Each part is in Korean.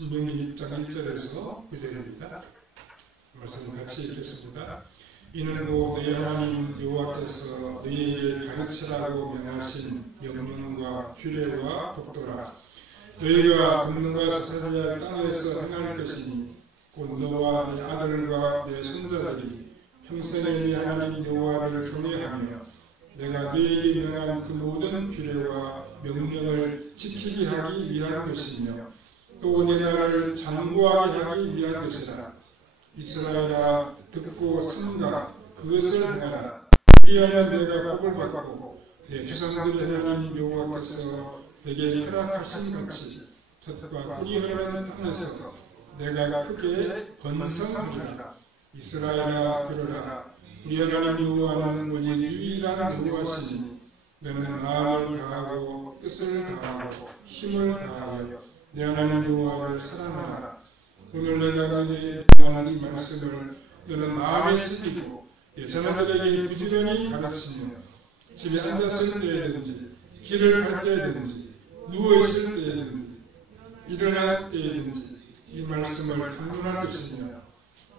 신명기 6장 1절에서 9절입니다. 말씀 같이 읽겠습니다. 이는 곧 너희 하나님 여호와께서 너희에게 가르치라고 명하신 명령과 규례와 법도라. 너희가 걷는과 사사할 땅에서 행할 것이니 곧 너와 네 아들과 네 손자들이 평생에 네 하나님 여호와를 경외하며 내가 너희에게 명한 그 모든 규례와 명령을 지키게 하기 위한 것이며 또 내 나라를 장구하게 하기 위한 것이라. 이스라엘아 듣고 삼가 그것을 행하라. 그리하면 내가 복을 받고 내 조상들의 하나님 여호와께서 내게 허락하신 같이 젖과 꿀이 흐르는 땅에서 내가 크게 번성하리라. 이스라엘아 들으라. 우리 하나님 여호와는 오직 유일한 여호와시니 너는 마음을 다하고 뜻을 다하고 힘을 다하여 내 하나님 여호와를 사랑하라. 오늘 내가 너에게 명하는 이 말씀을 너는 마음에 새기고 내 자녀들에게 부지런히 가르치며 집에 앉았을 때에든지 길을 갈 때에든지 누워있을 때에든지 일어날 때에든지 이 말씀을 강론할 것이며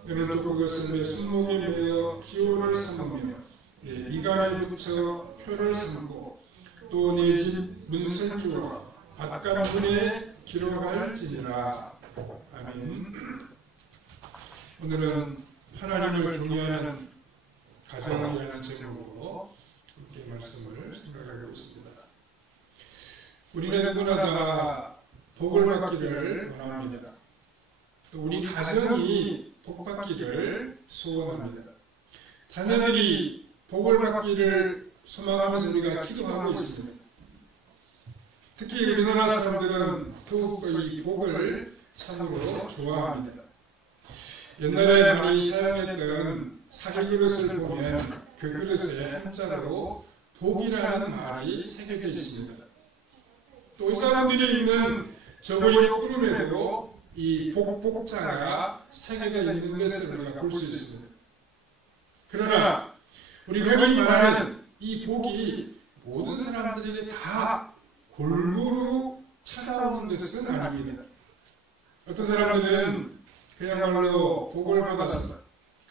너는 또 그것을 내 손목에 매어 기호를 삼으며 내 미간에 붙여 표를 삼고 또 내 집 문설주와 바깥 문에 기록할지니라. 아멘. 오늘은 하나님을 경외하는 가정이라는 제목으로 함께 말씀을 생각하고 있습니다. 우리는 누구나 다 복을 받기를 원합니다. 또 우리 가정이 복 받기를 소원합니다. 자녀들이 복을 받기를 소망하면서 우리가 기도하고 있습니다. 특히 우리나라 사람들은 더욱더 이 복을 참으로 좋아합니다. 옛날에 많이 사용했던 사기 그릇을 보면 그 그릇에 한자로 복이라는 말이 새겨져 있습니다. 또 이 사람들이 입는 저고리 꾸름에도 이 복자가 새겨져 있는 것을 우리가 볼 수 있습니다. 그러나 우리 흔히 말하는 이 복이 모든 사람들에게 다 골고루 찾아오는 것은 아닙니다. 어떤 사람들은 그야말로 복을 받아서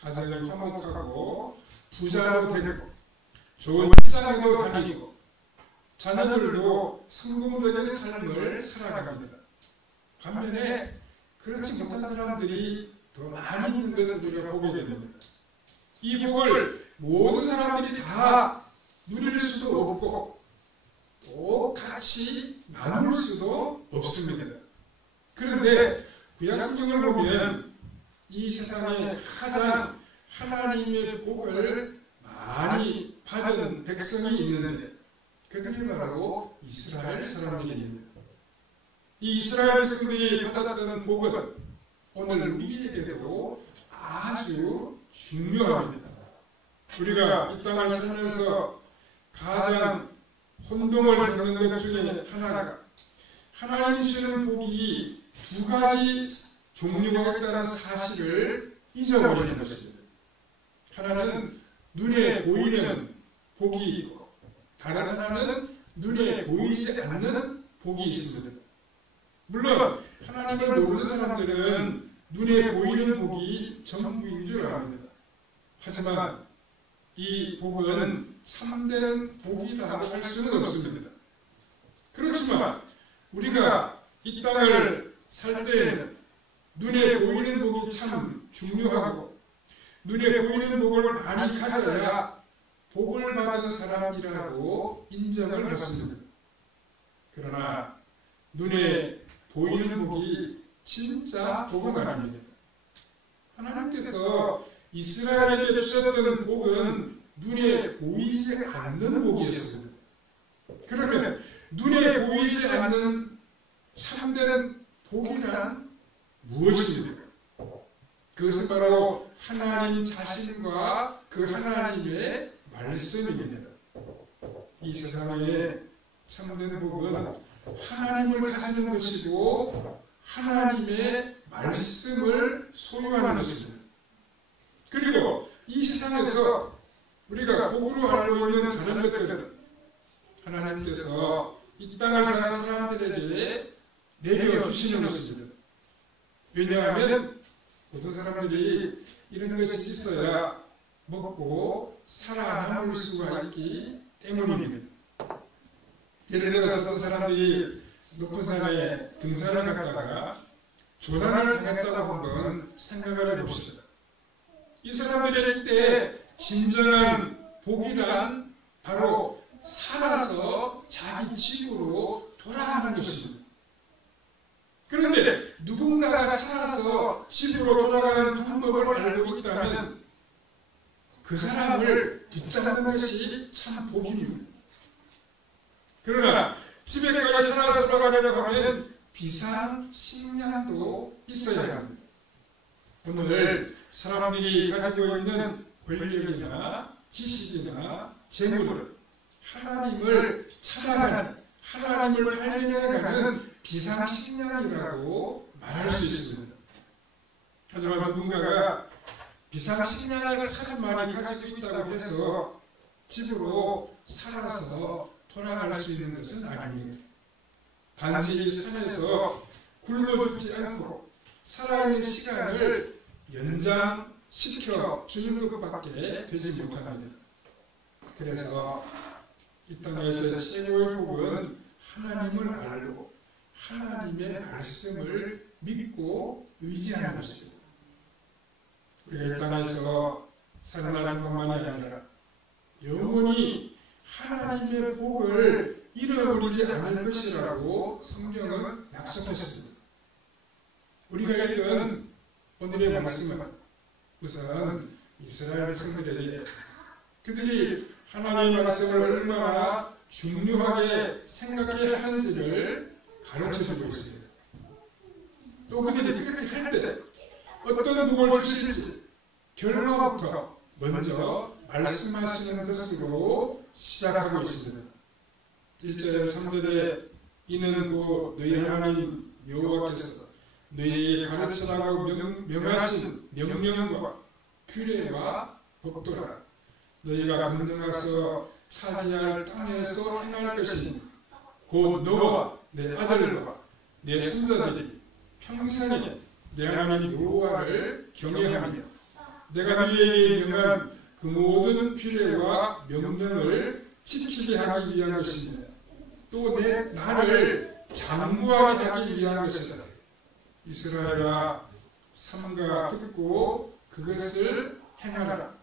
가정을 화목하고 부자로 되고 좋은 직장에도 다니고 자녀들도 성공적인 삶을 살아갑니다. 반면에 그렇지 못한 사람들이 더 많이 있는 것을 우리가 보게 됩니다. 이 복을 모든 사람들이 다 누릴 수도 없고 똑같이 나눌 수도 없습니다. 그런데 구약성경을 보면 이 세상에 가장 하나님의 복을 많이 받은 백성이 있는데 그들이 바로 이스라엘 사람들입니다. 이 이스라엘 백성들이 받았던 복은 오늘 우리에게도 아주 중요합니다. 우리가 이 땅을 살면서 가장 혼동을 겪는 것 중에 하나가 하나님 주시는 복이 두 가지 종류가 있다는 사실을 잊어버리는 것입니다. 하나는 눈에 보이는 복이 있고 다른 하나는 눈에 보이지 않는 복이 있습니다. 물론 하나님을 모르는 사람들은 눈에 보이는 복이 전부인 줄 압니다. 하지만 이 복은 참된 복이라고 할 수는 없습니다. 그렇지만 우리가 이 땅을 살 때에는 눈에 보이는 복이 참 중요하고 눈에 보이는 복을 많이 가져야 복을 받은 사람이라고 인정을 받습니다. 그러나 눈에 보이는 복이 진짜 복은 아닙니다. 하나님께서 이스라엘에게 주셨던 복은 눈에 보이지 않는 복이었습니다. 그러면 눈에 보이지 않는 참된 복이란 무엇입니까? 그것은 바로 하나님 자신과 그 하나님의 말씀입니다. 이 세상에 참된 복은 하나님을 가지는 것이고 하나님의 말씀을 소유하는 것입니다. 그리고 이 세상에서 우리가 복으로 알고 있는 다른 것들은 하나님께서 이 땅을 사는 사람들에게 내려주시는 것입니다. 왜냐하면 모든 사람들이 이런 것이 있어야 먹고 살아남을 수가 있기 때문입니다. 예를 들어서 어떤 사람들이 높은 산에 등산을 갔다가 조난을 당했다고 한번 생각을 해봅시다. 이 사람들의 이때 진정한 복이란 바로 살아서 자기 집으로 돌아가는 것입니다. 그런데 누군가가 살아서 집으로 돌아가는 방법을 알고 있다면 그 사람을 붙잡는 것이 참 복입니다. 그러나 집에까지 살아서 돌아가려고 하면 비상식량도 있어야 합니다. 오늘 사람들이 가지고 있는 권력이나 지식이나 재물을 하나님을 찾아가는, 하나님을 발견해가는 비상식량이라고 말할 수 있습니다. 하지만 누군가가 비상식량을 아주 많이 가지고 있다고 해서 집으로 살아서 돌아갈 수 있는 것은 아닙니다. 단지 산에서 굶어 죽지 않고 살아있는 시간을 연장시켜 주는 것밖에 되지 못합니다. 그래서 이 땅에서 최고의 복은 하나님을 알고 하나님의 말씀을 믿고 의지하는 것입니다. 우리가 이 땅에서 살아날 것만이 아니라 영원히 하나님의 복을 잃어버리지 않을 것이라고 성경은 약속했습니다. 우리가 읽은 오늘의 말씀은 우선 이스라엘 백성들에게 그들이 하나님의 말씀을 얼마나 중요하게 생각해야 하는지를 가르쳐주고 있습니다. 또 그들이 그렇게 할 때 어떤 복을 주실지 결과부터 먼저 말씀하시는 것으로 시작하고 있습니다. 1절 3절에 이는 곧 너희 하나님 여호와께서 너희에게 가르치라고 명하신 명령과 규례와 법도라. 너희가 건너가서 차지할 땅에서 행할 것이니 곧 너와 내 아들과 내 손자들이 평생에 내 하나님 여호와를 경외하며 내가 너희에게 명한 그 모든 규례와 명령을 지키게 하기 위한 것입니다. 또 내 나를 장구하게 하기 위한 것이다. 이스라엘아, 삼가 듣고 그것을 행하라.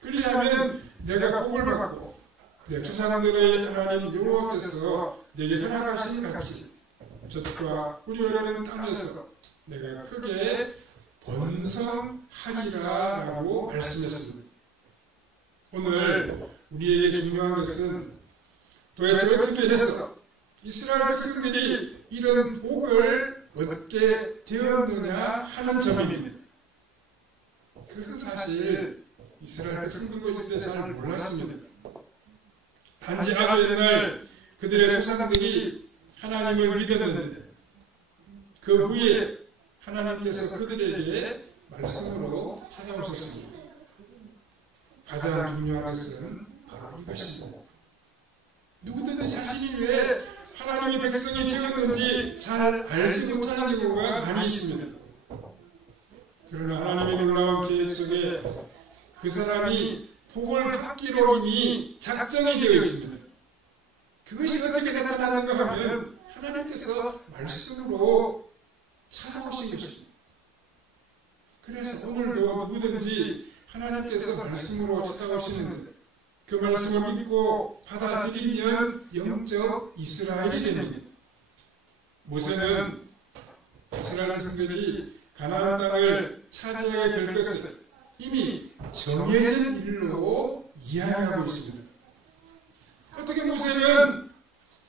그리하면 내가 복을 받고 내 조상들의 하나님 여호와께서 내게 허락하신 같이 젖과 꿀이 흐르는 땅에서 내가 크게 번성하리라 라고 말씀했습니다. 오늘 우리에게 중요한 것은 도대체 어떻게 해서 이스라엘 백성들이 이런 복을 얻게 되었느냐 하는 점입니다. 그것은 사실 이스라엘 백성들도 이때 잘 몰랐습니다. 단지 아주 옛날 그들의 조상들이 하나님을 믿었는데 그 후에 하나님께서 그들에게 말씀으로 찾아오셨습니다. 가장 중요한 것은 바로 이것입니다. 누구든지 자신이 왜 하나님의 백성이 되었는지 잘 알지 못하는 경우가 많이 있습니다. 그러나 하나님의 놀라운 계획 속에 그 사람이 복을 받기로 이미 작정이 되어 있습니다. 그것이 어떻게 나타나는가 하면 하나님께서 말씀으로 찾아오신 것입니다. 그래서 오늘도 누구든지 하나님께서 말씀으로 찾아오시는데 그 말씀을 믿고 받아들이면 영적 이스라엘이 됩니다. 모세는 이스라엘 백성들이 가나안 땅을 차지하게 될 것을 이미 정해진 일로 이해하고 있습니다. 어떻게 모세는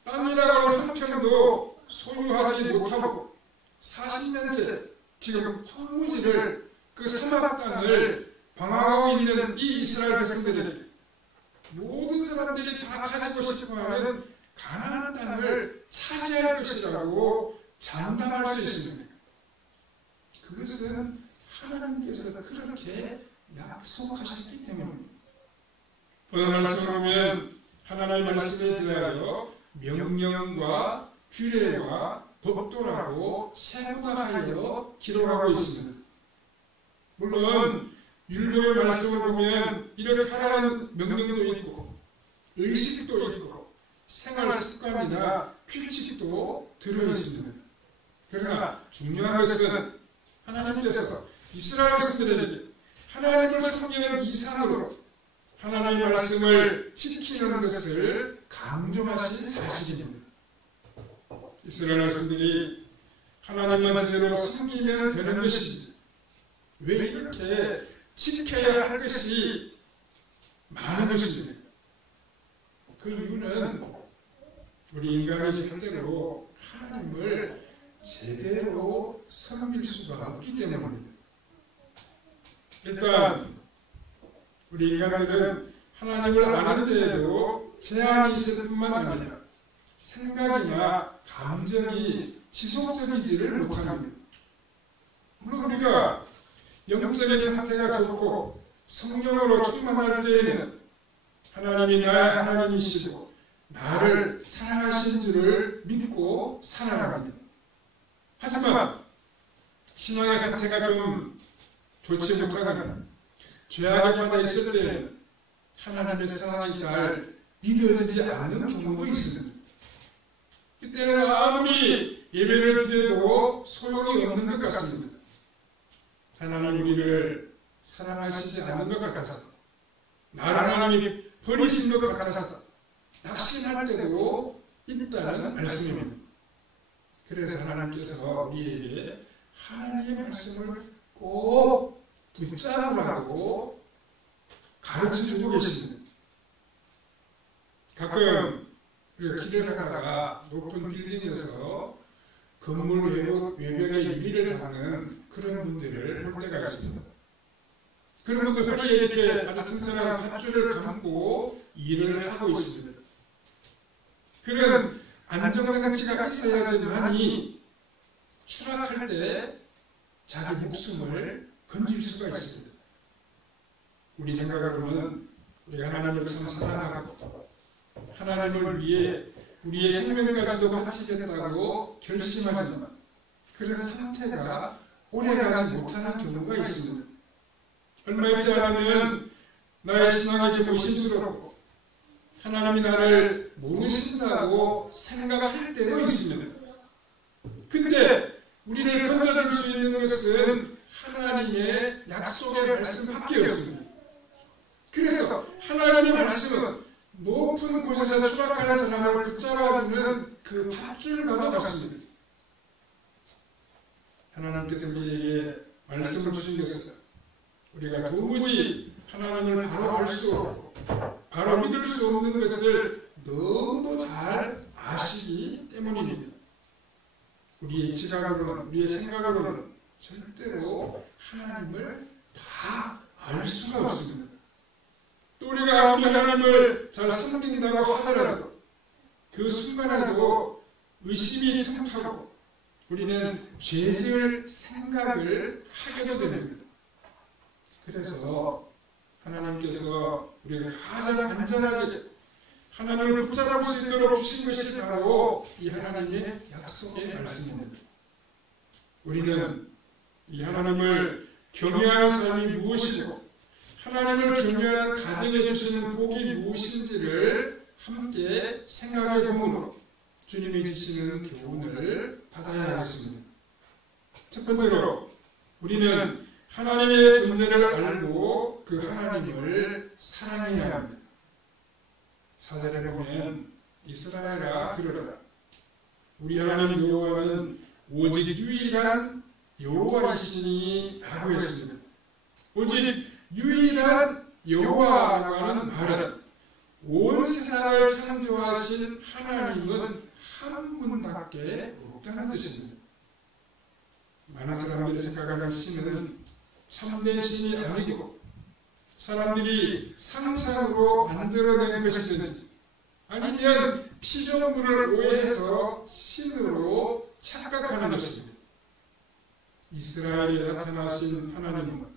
땅이라고 하는 한 평도 소유하지 못하고 40년째 지금 황무지를 그 사막 땅을 방황하고 있는 이 이스라엘 백성들에게 모든 사람들이 다 가지고 싶어하는 가나안 땅을 차지할 것이라고 장담할 수 있습니다. 그것은 하나님께서 그렇게 약속하셨기 때문입니다. 오늘 말씀을 보면 하나님의 말씀에 대하여 명령과 규례와 법도라고 세분화하여 기록하고 있습니다. 물론 율법의 말씀을 보면 이렇게 하라는 명령도 있고 의식도 있고 생활 습관이나 규칙도 들어있습니다. 그러나 중요한 것은 하나님께서 이스라엘 백성들에게 하나님을 섬기는 이상으로 하나님의 말씀을 지키는 것을 강조하신 사실입니다. 이스라엘 백성들이 하나님만 제대로 섬기면 되는 것이지 왜 이렇게 지켜야 할 것이 많은 것입니다. 그 이유는 우리 인간이 절대로 하나님을 제대로 섬길 수가 없기 때문입니다. 일단 우리 인간들은 하나님을 아는데에도 제한이 있을 뿐만 아니라 생각이나 감정이 지속적이지를 못합니다. 물론 우리가 영적인 상태가 좋고 성령으로 충만할 때에는 하나님이 나의 하나님이시고 나를 사랑하신 줄을 믿고 살아갑니다. 하지만 신앙의 상태가 좀 좋지 못하거나 죄악에 빠져 있을 때 하나님의 사랑이 잘 믿어지지 않는 경우도 있습니다. 그때는 아무리 예배를 드려도 소용이 없는 것 같습니다. 하나님 우리를 사랑하시지 않는 것 같아서 나를 하나님이 버리신 것 같아서 낙심할 때도 있다는 말씀입니다. 그래서 하나님께서 우리에게 하나님의 말씀을 꼭 붙잡으라고 가르쳐주고 계십니다. 가끔 우리가 길을 가다가 높은 빌딩에서 건물 외벽에 유리를 닦는 그런 분들을 볼 때가 있습니다. 그런 분들 허리에 이렇게 아주 튼튼한 밧줄을 감고 일을 하고 있습니다. 그런 안정장치가 있어야지만이 추락할 때 자기 목숨을 건질 수가 있습니다. 우리 생각으로는 우리가 하나님을 참 사랑하고 하나님을 위해 우리의 생명까지도 바치겠다고 결심하지만 그런 상태가 오래가지 못하는 경우가 있습니다. 얼마 있지 않으면 나의 신앙이 좀 의심스럽고 하나님이 나를 모르신다고 생각할 때도 있습니다. 근데 우리를 건져줄 수 있는 것은 하나님의 약속의 말씀밖에 없습니다. 그래서 하나님의 말씀은 높은 곳에서 추락하는 사람을 붙잡아주는 그 밧줄과도 같습니다. 하나님께서 우리에게 말씀을 주신 것은 우리가 도무지 하나님을 바로 알 수 없고 바로 믿을 수 없는 것을 너무도 잘 아시기 때문입니다. 우리의 지각으로는 우리의 생각으로는 절대로 하나님을 다 알 수가 없습니다. 또 우리가 아무리 하나님을 잘 섬긴다고 하더라도 그 순간에도 의심이 틈타고 우리는 죄 지을 생각을 하게도 됩니다. 그래서 하나님께서 우리가 가장 안전하게 하나님을 붙잡을 수 있도록 주신 것이 바로 이 하나님의 약속의 말씀입니다. 우리는 이 하나님을 경외하는 사람이 무엇이고 하나님을 경외하는 가정에 주시는 복이 무엇인지를 함께 생각해 보므로 주님이 주시는 교훈을 받아야 하겠습니다. 첫 번째로 우리는 하나님의 존재를 알고 그 하나님을 사랑해야 합니다. 4절에 보면 이스라엘아 들으라. 우리 하나님 여호와는 오직 유일한 여호와이시니 라고 했습니다. 오직 유일한 여호와라고 하는 말은 온 세상을 창조하신 하나님은 한 분밖에 없다는 뜻입니다. 많은 사람들이 생각하는 신은 참된 신이 아니고 사람들이 상상으로 만들어낸 것이든지 아니면 피조물을 오해해서 신으로 착각하는 것입니다. 이스라엘에 나타나신 하나님은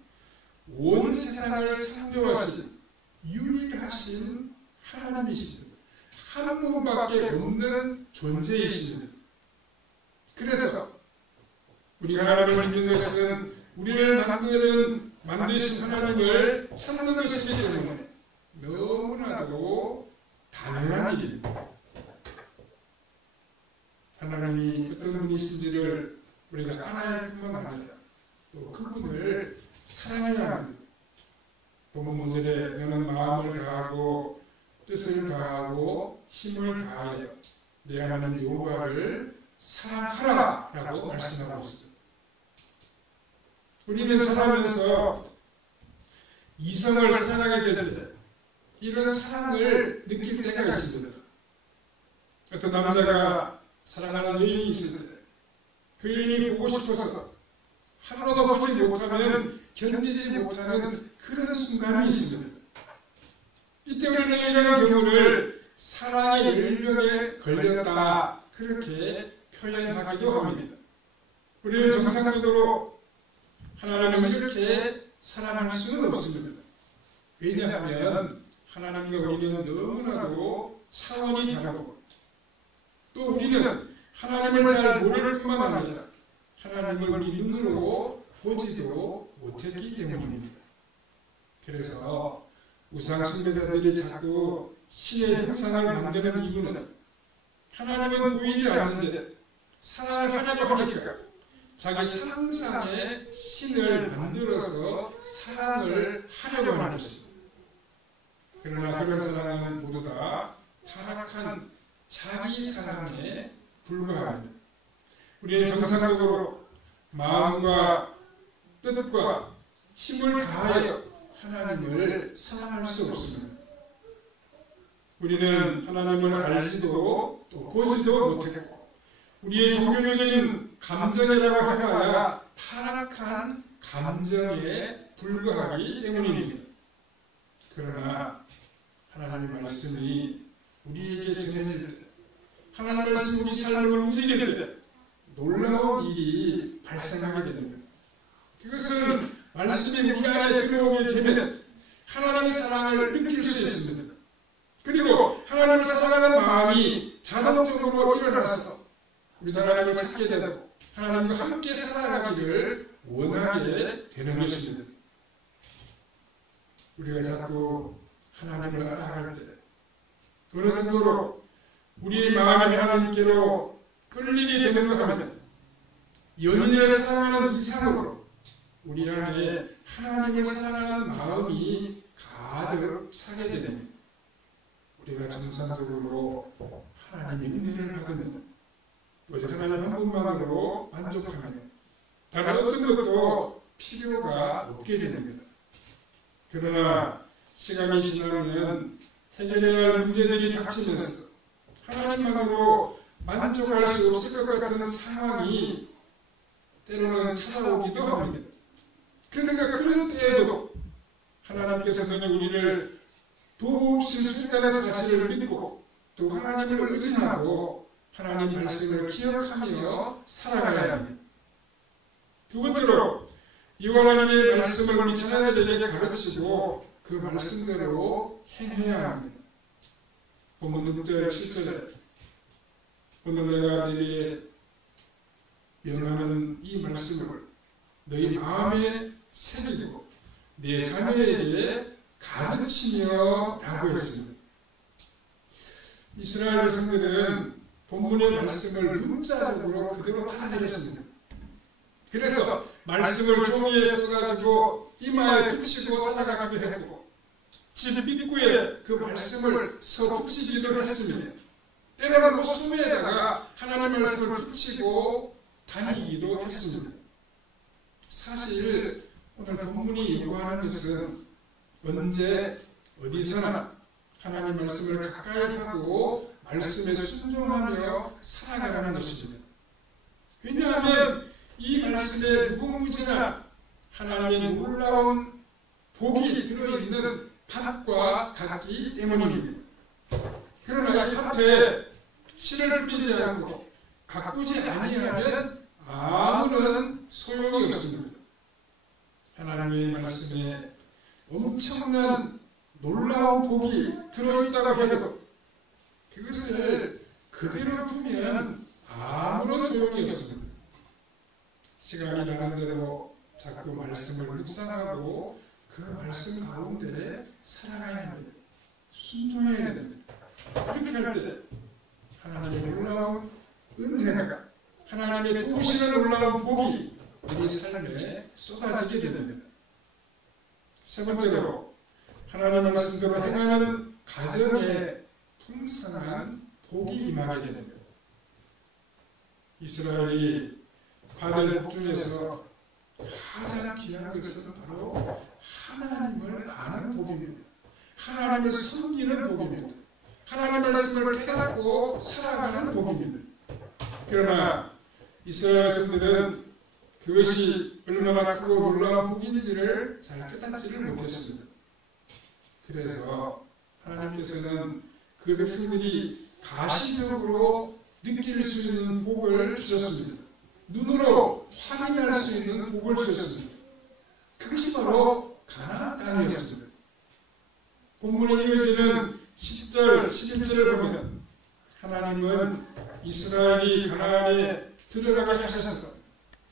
온 세상을 창조하신 유일하신 하나님이십니다. 한 분밖에 없는 존재이십니다. 그래서 우리가 하나님을 믿는 것은 우리를 만드신 하나님을 찾는 것이기 때문에 너무나도 당연한 일입니다. 하나님이 어떤 분이신지를 우리가 알아야 할 뿐만 아니라 또 그분을 사랑해야 합니다. 본문 5절에 너는 마음을 다하고 뜻을 다하고 힘을 다하여 내 하나님 여호와를 사랑하라 라고 말씀하고 있습니다. 우리는 살아가면서 이성을 사랑하게 될 때 이런 사랑을 느낄 때가 있습니다. 어떤 남자가 사랑하는 여인이 있을 때 그 여인이 보고 싶어서 하루도 보지 못하면 견디지 못하는 그런 순간이 있습니다. 이때 우리는 이러한 경우를 사랑의 열병에 걸렸다 그렇게 표현하기도 합니다. 우리는 정상적으로 하나님을 이렇게 사랑할 수는 없습니다. 왜냐하면 하나님과 우리는 너무나도 차원이 다르고 또 우리는 하나님을 잘 모를 뿐만 아니라 하나님을 우리 눈으로 보지도 못했기 때문입니다. 그래서 우상 숭배자들이 자꾸 신의 형상을 만드는 이유는 하나님은 보이지 않는데 사랑을 하려고 하니까 자기 상상의 신을 만들어서 사랑을 하려고 하는 것입니다. 그러나 그런 사랑은 모두 다 타락한 자기 사랑에 불과합니다. 우리는 정상적으로 마음과 뜻과 힘을 다하여 하나님을 사랑할 수 없습니다. 우리는 하나님을 알지도 또 보지도 못했고 우리의 종교적인 감정이라고 해봐야 타락한 감정에 불과하기 때문입니다. 그러나 하나님의 말씀이 우리에게 전해질 때 하나님의 말씀이 우리 삶을 움직일 때 놀라운 일이 발생하게 됩니다. 그것은 말씀이 우리 안에 들어오게 되면 하나님의 사랑을 느낄 수 있습니다. 그리고 하나님을 사랑하는 마음이 자동적으로 일어나서 우리도 하나님을 찾게 되고 하나님과 함께 살아가기를 원하게 되는 것입니다. 우리가 자꾸 하나님을 알아갈 때 어느 정도로 우리의 마음이 하나님께로 끌리게 되는가 하면 연인을 사랑하는 이상으로 우리 안에 하나님을 사랑하는 마음이 가득 차게 됩니다. 우리가 정상적으로 하나님의 은혜를 받으면 오직 하나님 한 분만으로 만족하면 다른 어떤 것도 필요가 없게 됩니다. 그러나 시간이 지나면 해결해야 할 문제들이 닥치면서 하나님만으로 만족할 수 없을 것 같은 상황이 때로는 찾아오기도 합니다. 그러니까 그런 때에도 하나님께서 너는 우리를 도우실 수 있다는 사실을 믿고 또 하나님을 의지하고 하나님 말씀을 기억하며 살아가야 합니다. 두 번째로 이 하나님의 말씀을 우리 자녀들에게 가르치고 그 말씀대로 행해야 합니다. 본문 6절 7절에 오늘 내가 너희에게 명하는 이 말씀을 너희 마음에 새기고 네 자녀에게 가르치며 라고 했습니다. 이스라엘 백성들은 본문의 말씀을 문자적으로 그대로 받아들였습니다. 그래서 말씀을 종이에 써가지고 이마에 붙이고 살아가기도 했고 집 입구에 그 말씀을 붙이기도 했습니다. 때로는 옷소매에다가 하나님의 말씀을 붙이고 다니기도 했습니다. 사실 오늘 본문이 요구하는 것은 언제 어디서나 하나님 말씀을 가까이 하고 말씀에 순종하며 살아가는 것입니다. 왜냐하면 이 말씀에 무궁무진한 하나님의 놀라운 복이 들어있는 밭과 같기 때문입니다. 그러나 이 밭에 씨를 뿌리지 않고 가꾸지 아니하면 아무런 소용이 없습니다. 하나님의 말씀에 엄청난 놀라운 복이 들어있다고 해도 그것을 그대로 두면 아무런 소용이 없습니다. 시간이 가는 대로 자꾸 말씀을 묵상하고 그 말씀 가운데 살아가야 합니다. 순종해야 됩니다. 그렇게 할 때 하나님의 놀라운 은혜가, 하나님의 도우시는 놀라운 복이 우리 삶에 쏟아지게 됩니다. 세 번째로 하나님의 말씀대로 행하는 가정에 풍성한 복이 임하게 됩니다. 이스라엘이 받을 복 중에서 가장 귀한 것은 바로 하나님을 아는 복입니다. 하나님을 섬기는 복입니다. 하나님의 말씀을 깨닫고 살아가는 복입니다. 그러나 이스라엘 백성들은 그것이 얼마나 크고 놀라운 복인지를 잘 깨닫지를 못했습니다. 그래서 하나님께서는 그 백성들이 가시적으로 느낄 수 있는 복을 주셨습니다. 눈으로 확인할 수 있는 복을 주셨습니다. 그것이 바로 가나안 땅이었습니다. 본문에 이어지는 10절, 11절을 보면 하나님은 이스라엘이 가나안에 들어가게 하셔서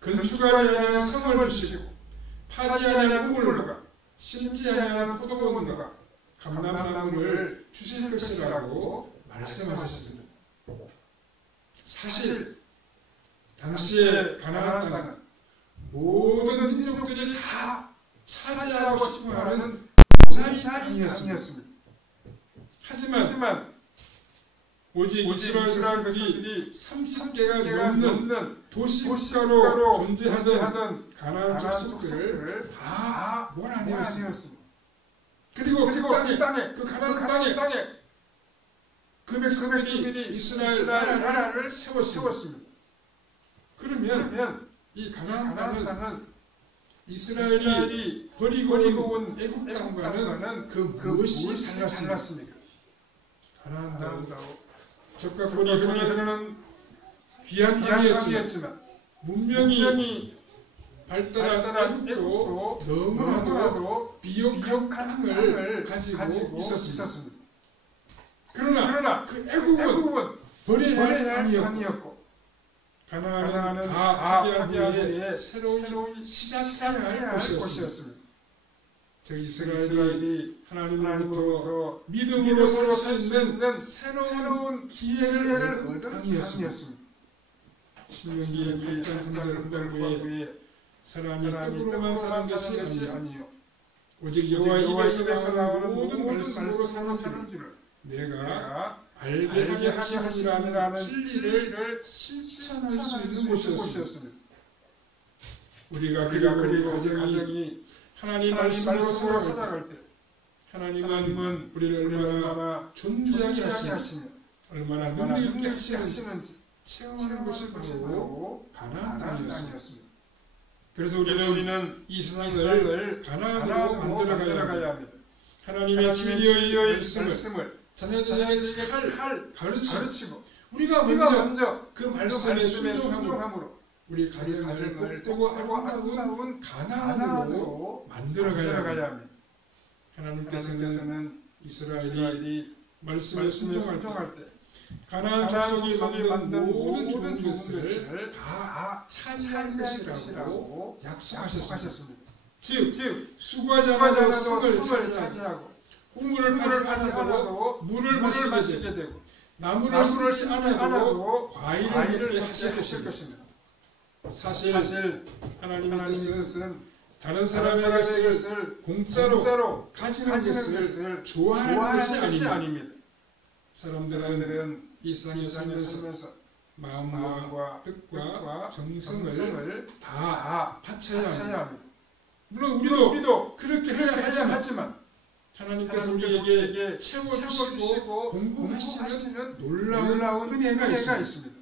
건축하지 않은 성을 주시고 파지 않은 우물과 심지 않은 포도원과 감람나무를 주실 것이라고 말씀하셨습니다. 사실 당시에 가나안 땅은 모든 민족들이 다 차지하고 싶어하는 모자리 땅이었습니다. 하지만 오직 이스라엘 백성들이 30개가 넘는 도시국가로 존재하던 가나안 족속들을 다 몰아내었습니다. 그리고 그 땅에, 그 가나안 땅에 그 백성들이 이스라엘 나라를 세웠습니다. 그러면 이 가나안 땅은 이스라엘이 버리고 온 애국 땅과는 그 무엇이 달랐습니까? 가나안 땅은 적과 꿀이 흐르는 귀한 땅이었지만 문명이 발달한 애국도 너무나도 비옥한 땅을 가지고 있었습니다. 그러나 그 애국은 버려야 할 땅이었고 가나안은 다 파괴한 후에 새로운 시작해야 할 곳이었습니다. 저 이스라엘이 하나님으로부터 믿음으로 살 수 있는 새로운 기회를 얻은 땅이었습니다. 신명기 8장 3절 후반부에 사람이 떡으로만 사는 것이 아니요 오직 여호와의 입에서 나오는 모든 말씀으로 사는 줄을 내가 알게 하게 하시느니라는 진리를 실천할 수 있는 곳이었습니다. 우리가 우리 가정이 하나님 말씀으로 살아갈 때 하나님은 우리를 얼마나 존귀하게 하시며 얼마나 능력 있게 하시는지 체험하는 것이 바로 가나안 땅이었습니다. 그래서 우리는 이 세상을 가나안으로 만들어가야 합니다. 하나님의 진리의 말씀을 자녀들에게 잘 가르치고 우리가 먼저 그 말씀에 순종함으로 우리 가정을 복되고 아름다운 가나안으로 만들어가야 합니다. 하나님께서는 이스라엘이 말씀에 순종할 때 가나안 족속이 만든 모든 좋은 것을 다 차지할 것이라고 약속하셨습니다. 즉 수고하지 않아도 성을 차지하고 국물을 파지 않아도 물을 마시게 되고 나무를 심지 않아도 과일을 먹게 하실 것입니다. 사실 하나님의 뜻은 다른 사람의 것을 공짜로 가지는 것을 좋아하는 것이 아닙니다. 사람들은 이 세상에 살면서 마음과 뜻과 정성을 다 바쳐야 합니다. 물론 우리도 그렇게 해야 하지만 하나님께서 우리에게 채워주시고 공급하시는 놀라운 은혜가 있습니다.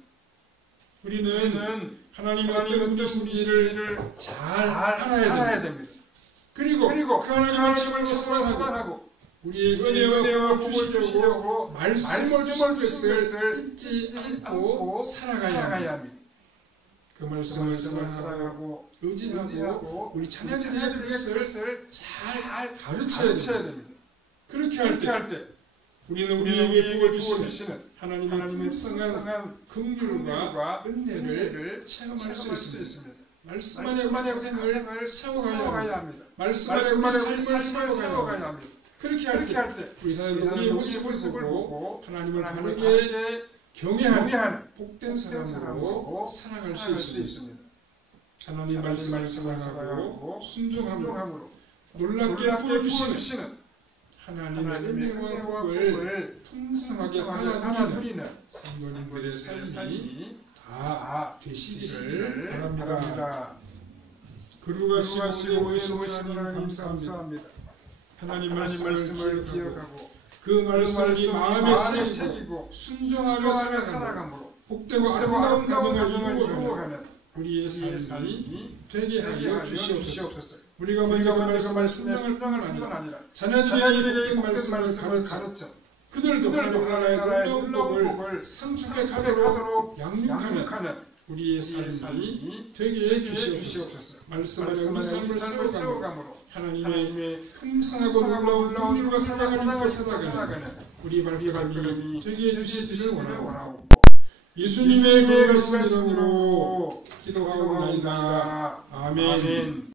우리는 하나님의 어떤 분이신지를 잘 알아야 됩니다. 그리고 그 하나님을 참으로 사랑하고 우리의 은혜와 복을 주시려고 말씀을 주신 것을 잊지 않고 살아가야 합니다. 그 말씀을 사랑하고 의지하고 우리 자녀들에게 그것을 잘 가르쳐야 됩니다. 그렇게 할 때 우리는 우리에게 부어주시는 하나님의 풍성한 긍휼과 은혜를 체험할 수 있습니다. 말씀 안에 우리 생을 세워가야 합니다. 말씀 안에 우리 삶을 세워가야 합니다. 그렇게 할 때 우리 사람은 우리의 모습을 보고 하나님을 바르게 경외하는 복된 사람으로 살아갈 수 있습니다. 하나님 말씀을 사랑하고 순종함으로 놀랍게 부어주시는 하나님의 은혜와 복을 풍성하게 받아 누리는 성도님들의 삶이 다 되시기를 바랍니다. 거룩하시고 오해하시는 하나님 감사합니다. 하나님 말씀을 기억하고 그 말씀이 마음에 새기고 순종하며 살아감으로 복되고 아름다운 가정을 이루어가는 우리의 삶이 되게 하여 주시옵소서. 우리가 먼저 말씀을 순종을 아니라 자녀들에게 복된 말씀을 가르쳐 그들도 하나님의 놀라운 복을 상속해 가도록 양육하는 우리의 삶이 되게 해 주시옵소서. 말씀 안에 우리 삶을 세워감으로 하나님의 풍성하고 놀라운 긍휼과 사랑을 입고 살아가는 우리 발걸음이 되게 해 주시기를 원하옵고 예수님의 거룩하신 이름으로 기도하옵나이다. 아멘.